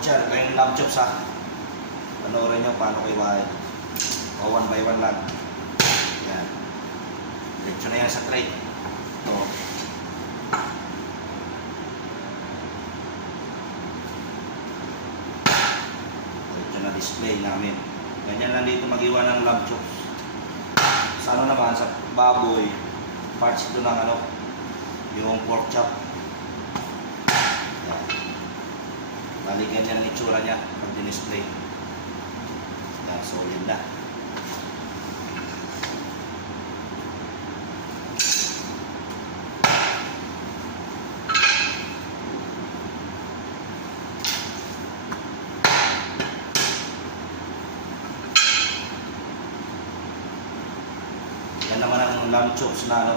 butcher, ito yung lamb chops ha. Panoorin nyo paano kayo bahay. O, 1 by 1 lang. Yan. Diretso na yan sa tray. Ito. Diretso na display namin. Ganyan lang dito mag-iwan ng lamb chops. Sa ano naman, sa baboy, parts ito ng ano, yung pork chop. Yan. Bali ganyan ang itsura niya pag display. Yan, solid na. Yan naman ang lamb chops na ano,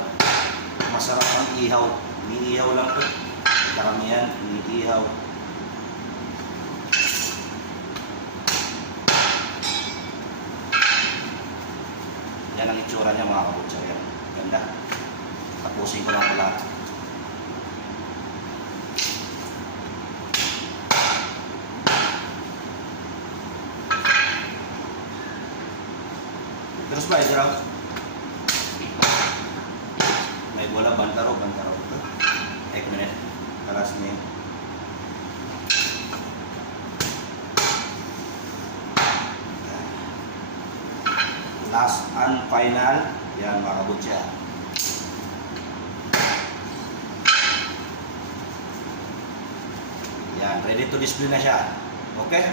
masarap ang ihaw. Iniihaw lang ito. Karamihan, iniihaw. Yan ang itsura niya mga kabutsa. Yan. Ganda. Tapusin ko lang pala. Terus ba, Idra? May bola, bantaro. Ek minute. Kalas niya. Last and final. Yan mga kabutsa. Yan, ready to display na siya. Okay?